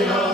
Hallelujah.